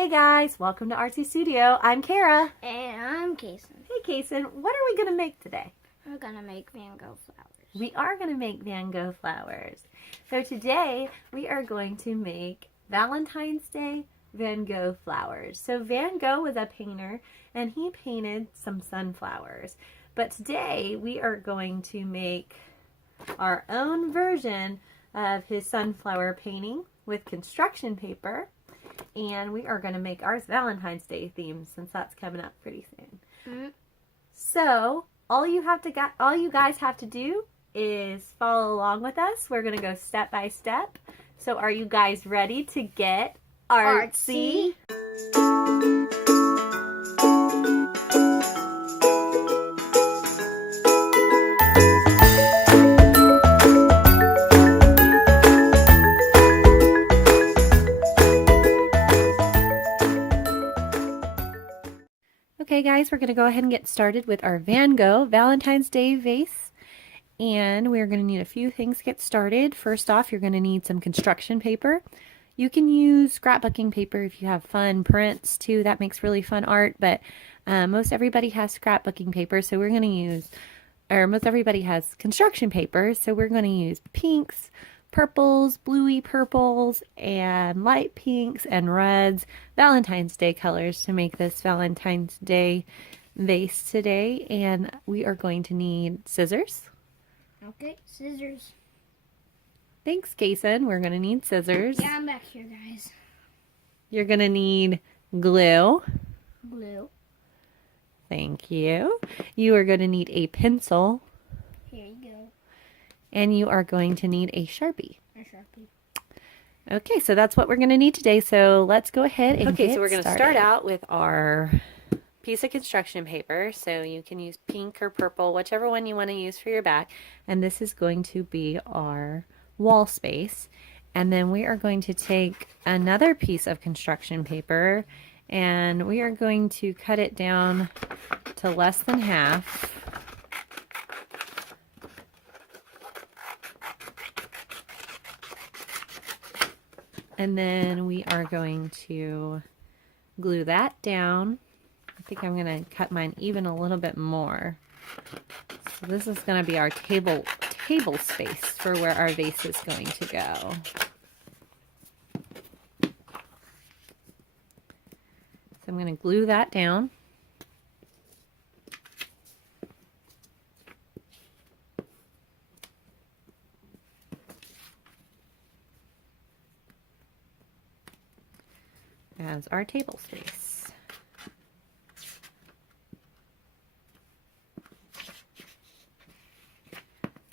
Hey guys, welcome to Artsy Studio. I'm Kara. And I'm Kason. Hey Kason, what are we going to make today? We're going to make Van Gogh flowers. We are going to make Van Gogh flowers. So today we are going to make Valentine's Day Van Gogh flowers. So Van Gogh was a painter and he painted some sunflowers. But today we are going to make our own version of his sunflower painting with construction paper. And we are going to make ours Valentine's Day themed since that's coming up pretty soon. Mm-hmm. So all you guys have to do is follow along with us. We're going to go step by step. So are you guys ready to get artsy? Okay guys, we're going to go ahead and get started with our Van Gogh Valentine's Day vase. And we're going to need a few things to get started. First off, you're going to need some construction paper. You can use scrapbooking paper if you have fun prints too. That makes really fun art, but most everybody has scrapbooking paper, so we're going to use, or most everybody has construction paper, so we're going to use pinks, purples, bluey purples, and light pinks and reds, Valentine's Day colors to make this Valentine's Day vase today. And we are going to need scissors. Okay, scissors. Thanks, Kason. We're going to need scissors. Yeah, I'm back here, guys. You're going to need glue. Glue. Thank you. You are going to need a pencil. Here you go. And you are going to need a Sharpie. A Sharpie. Okay, so that's what we're going to need today. So let's go ahead and get so we're going to started. start out with our piece of construction paper. So you can use pink or purple, whichever one you want to use for your back. And this is going to be our wall space. And then we are going to take another piece of construction paper and we are going to cut it down to less than half. And then we are going to glue that down. I think I'm going to cut mine even a little bit more. So this is going to be our table space for where our vase is going to go. So I'm going to glue that down. As our table space.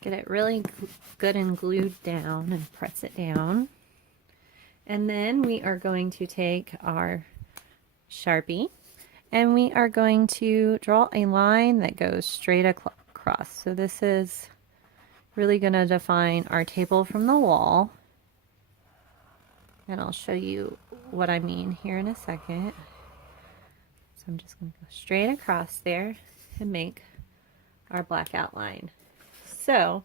Get it really good and glued down and press it down. And then we are going to take our Sharpie and we are going to draw a line that goes straight across. So this is really going to define our table from the wall. And I'll show you what I mean here in a second. So I'm just going to go straight across there and make our black outline. So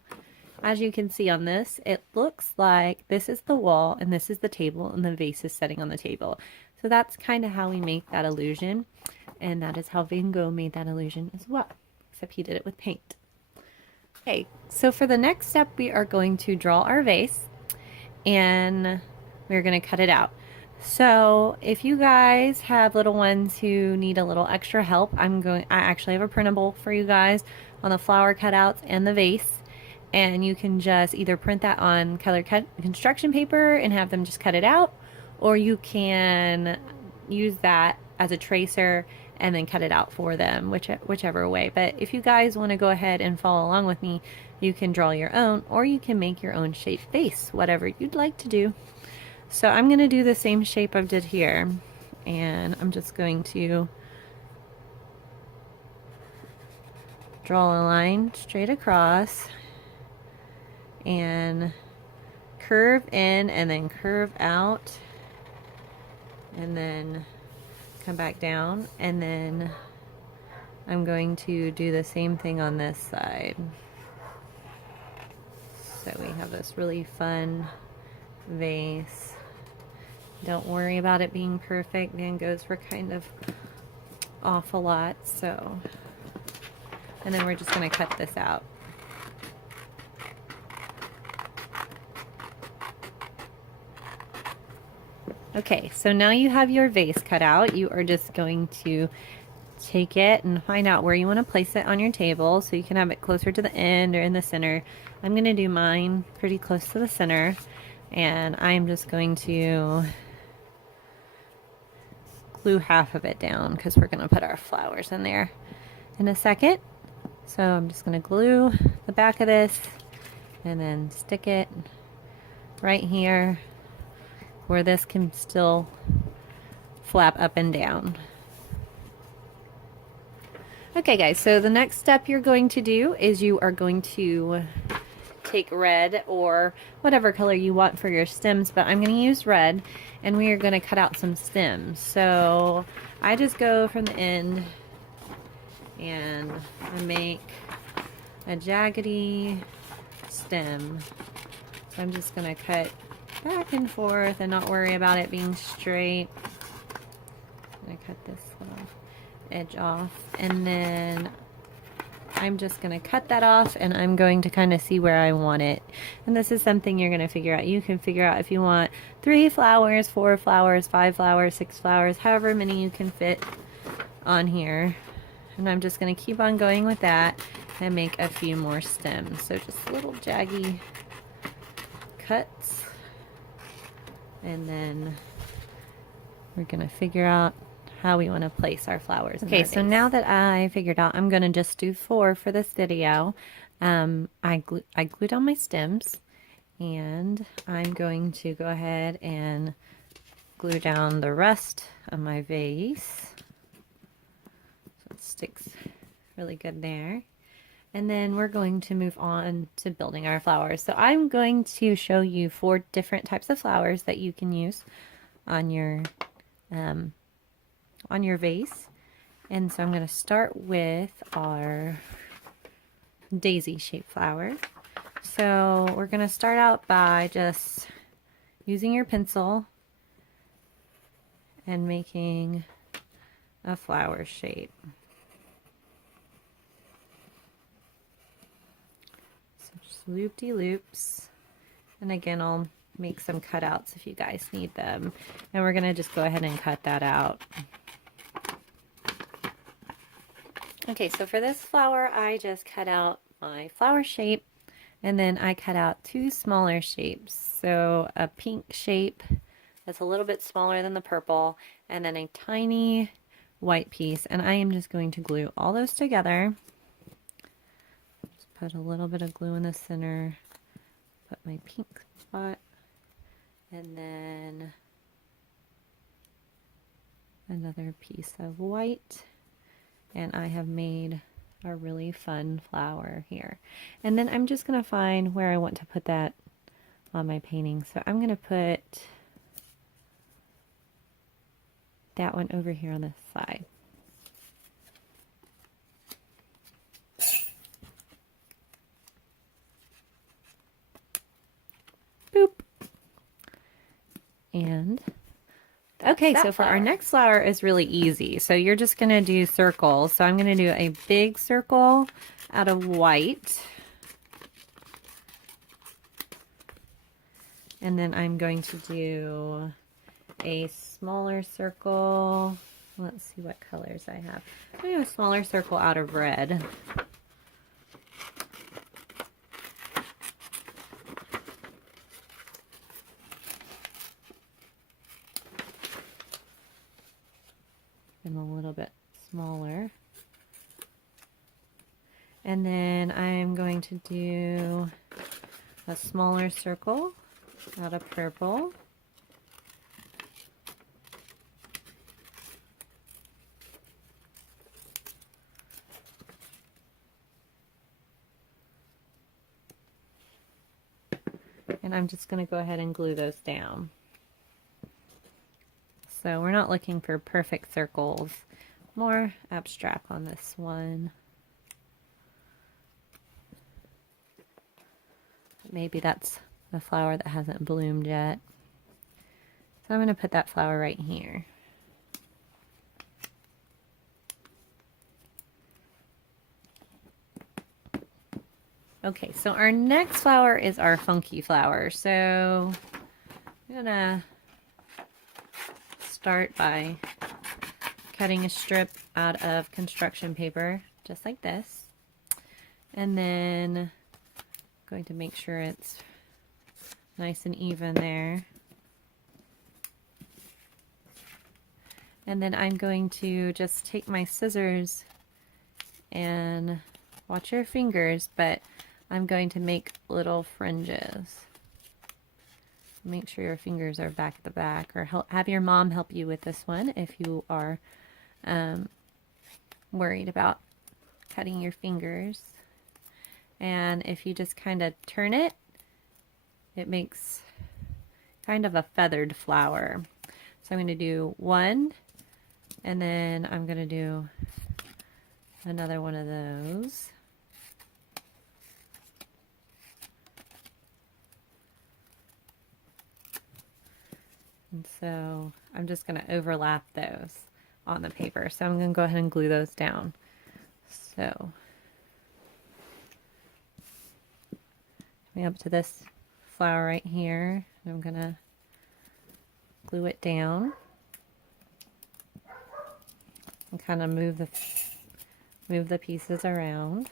as you can see on this, it looks like this is the wall and this is the table and the vase is sitting on the table. So that's kind of how we make that illusion. And that is how Van Gogh made that illusion as well, except he did it with paint. Okay, so for the next step, we are going to draw our vase and we're going to cut it out. So if you guys have little ones who need a little extra help, I actually have a printable for you guys on the flower cutouts and the vase. And you can just either print that on colored construction paper and have them just cut it out, or you can use that as a tracer and then cut it out for them, whichever way. But if you guys want to go ahead and follow along with me, you can draw your own, or you can make your own shaped vase, whatever you'd like to do. So I'm going to do the same shape I did here, and I'm just going to draw a line straight across and curve in and then curve out and then come back down, and then I'm going to do the same thing on this side. So we have this really fun vase. Don't worry about it being perfect. Van Goghs were kind of off a lot, so. And then we're just going to cut this out. Okay, so now you have your vase cut out. You are just going to take it and find out where you want to place it on your table so you can have it closer to the end or in the center. I'm going to do mine pretty close to the center, and I'm just going to glue half of it down because we're going to put our flowers in there in a second. So I'm just going to glue the back of this and then stick it right here where this can still flap up and down. Okay guys, so the next step you're going to do is you are going to take red or whatever color you want for your stems, but I'm going to use red, and we are going to cut out some stems. So I just go from the end and I make a jaggedy stem. So I'm just going to cut back and forth and not worry about it being straight. I'm going to cut this little edge off, and then I'm just going to cut that off, and I'm going to kind of see where I want it. And this is something you're going to figure out. You can figure out if you want 3 flowers, 4 flowers, 5 flowers, 6 flowers, however many you can fit on here. And I'm just going to keep on going with that and make a few more stems. So just little jaggy cuts, and then we're going to figure out how we want to place our flowers. Okay, so now that I figured out, I'm going to just do 4 for this video. I glued on my stems, and I'm going to go ahead and glue down the rest of my vase. So it sticks really good there. And then we're going to move on to building our flowers. So I'm going to show you 4 different types of flowers that you can use on your vase. And so I'm going to start with our daisy shaped flower. So we're going to start out by just using your pencil and making a flower shape. So just loop-de-loops, and again I'll make some cutouts if you guys need them, and we're going to just go ahead and cut that out. Okay, so for this flower, I just cut out my flower shape, and then I cut out 2 smaller shapes. So a pink shape that's a little bit smaller than the purple, and then a tiny white piece. And I am just going to glue all those together. Just put a little bit of glue in the center, put my pink spot, and then another piece of white. And I have made a really fun flower here. And then I'm just going to find where I want to put that on my painting. So I'm going to put that one over here on this side. Boop. And okay, so for our next flower is really easy. So you're just going to do circles. So I'm going to do a big circle out of white. And then I'm going to do a smaller circle. Let's see what colors I have. I'm going to do a smaller circle out of red. And a little bit smaller. And then I'm going to do a smaller circle out of purple. And I'm just going to go ahead and glue those down. So we're not looking for perfect circles, more abstract on this one. Maybe that's the flower that hasn't bloomed yet. So I'm going to put that flower right here. Okay, so our next flower is our funky flower. So I'm going to start by cutting a strip out of construction paper, just like this. And then I'm going to make sure it's nice and even there. And then I'm going to just take my scissors and watch your fingers, but I'm going to make little fringes. Make sure your fingers are back at the back, or have your mom help you with this one if you are worried about cutting your fingers. And if you just kind of turn it, it makes kind of a feathered flower. So I'm going to do one, and then I'm going to do another one of those. And so I'm just going to overlap those on the paper. So I'm going to go ahead and glue those down. So coming up to this flower right here, I'm going to glue it down and kind of move the pieces around.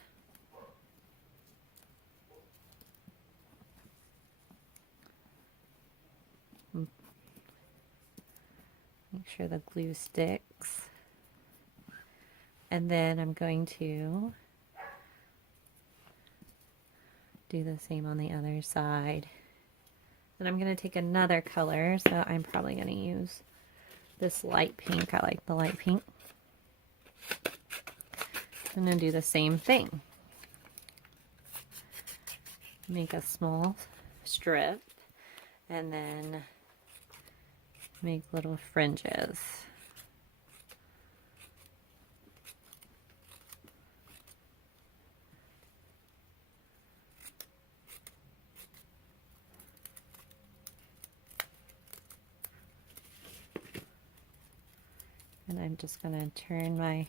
Make sure the glue sticks. And then I'm going to do the same on the other side. And I'm going to take another color, so I'm probably going to use this light pink. I like the light pink. I'm going to do the same thing. Make a small strip and then make little fringes. And I'm just going to turn my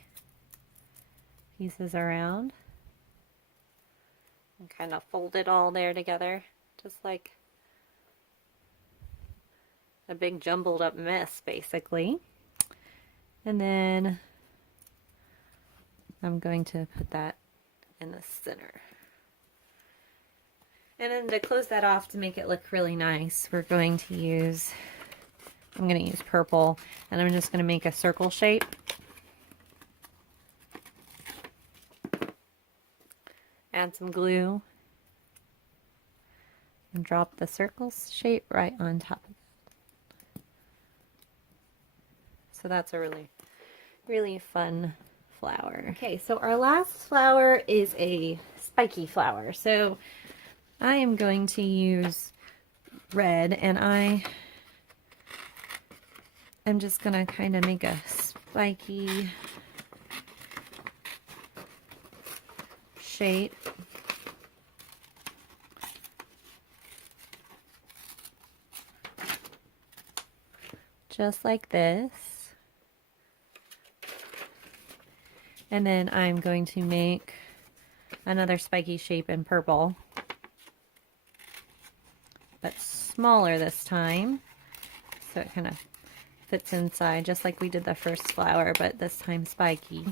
pieces around and kind of fold it all there together, just like a big jumbled up mess, basically. And then I'm going to put that in the center. And then to close that off, to make it look really nice, I'm going to use purple, and I'm just going to make a circle shape. Add some glue and drop the circle shape right on top of it. So that's a really, really fun flower. Okay, so our last flower is a spiky flower. So I am going to use red, and I'm just going to kind of make a spiky shape. Just like this. And then I'm going to make another spiky shape in purple, but smaller this time, so it kind of fits inside just like we did the first flower, but this time spiky.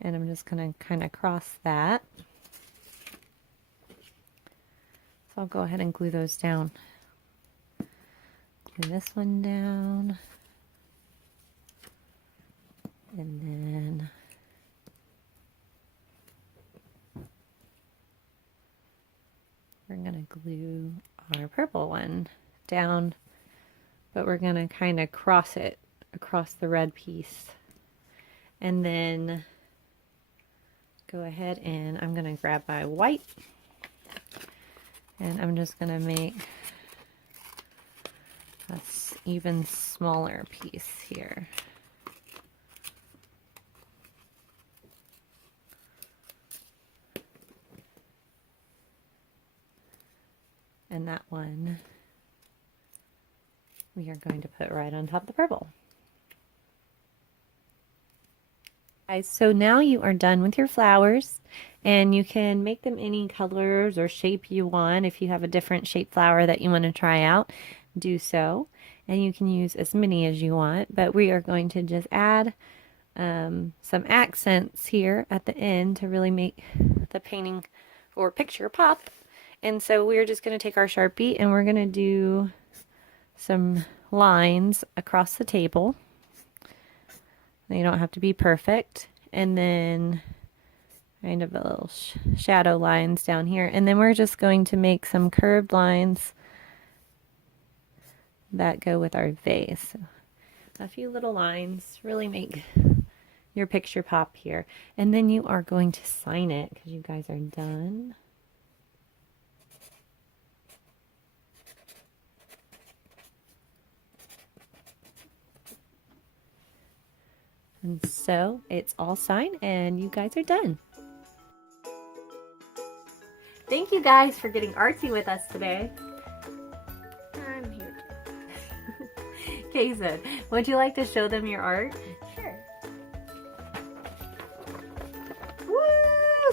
And I'm just going to kind of cross that. So I'll go ahead and glue those down. Glue this one down. And then we're going to glue our purple one down, but we're going to kind of cross it across the red piece. And then go ahead and I'm going to grab my white, and I'm just going to make an even smaller piece here. And that one we are going to put right on top of the purple. Guys, so now you are done with your flowers, and you can make them any colors or shape you want. If you have a different shape flower that you want to try out, do so. And you can use as many as you want, but we are going to just add some accents here at the end to really make the painting or picture pop. And so we're just going to take our Sharpie and we're going to do some lines across the table. They don't have to be perfect. And then kind of a little shadow lines down here. And then we're just going to make some curved lines that go with our vase. So a few little lines really make your picture pop here. And then you are going to sign it because you guys are done. And so it's all signed and you guys are done. Thank you guys for getting artsy with us today. I'm here too. Kason, would you like to show them your art? Sure. Woo!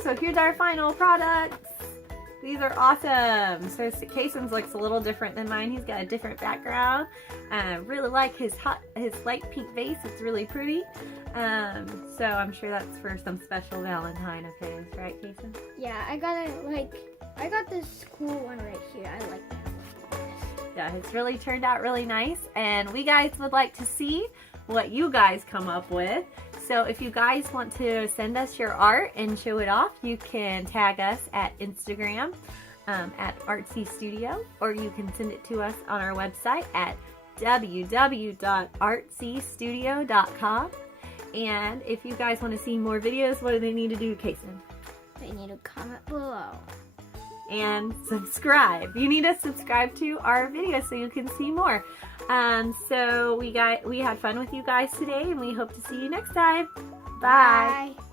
So here's our final products. These are awesome. So Kason's looks a little different than mine. He's got a different background. Really like his light pink vase. It's really pretty. So I'm sure that's for some special Valentine of his, right, Kason? Yeah, I got this cool one right here. I like that one. Yeah, it's really turned out really nice, and we guys would like to see what you guys come up with. So if you guys want to send us your art and show it off, you can tag us at Instagram at Artsy Studio, or you can send it to us on our website at www.artsystudio.com. And if you guys want to see more videos, what do they need to do, Kason? They need to comment below. And subscribe. You need to subscribe to our videos so you can see more. So we had fun with you guys today, and we hope to see you next time. Bye. Bye.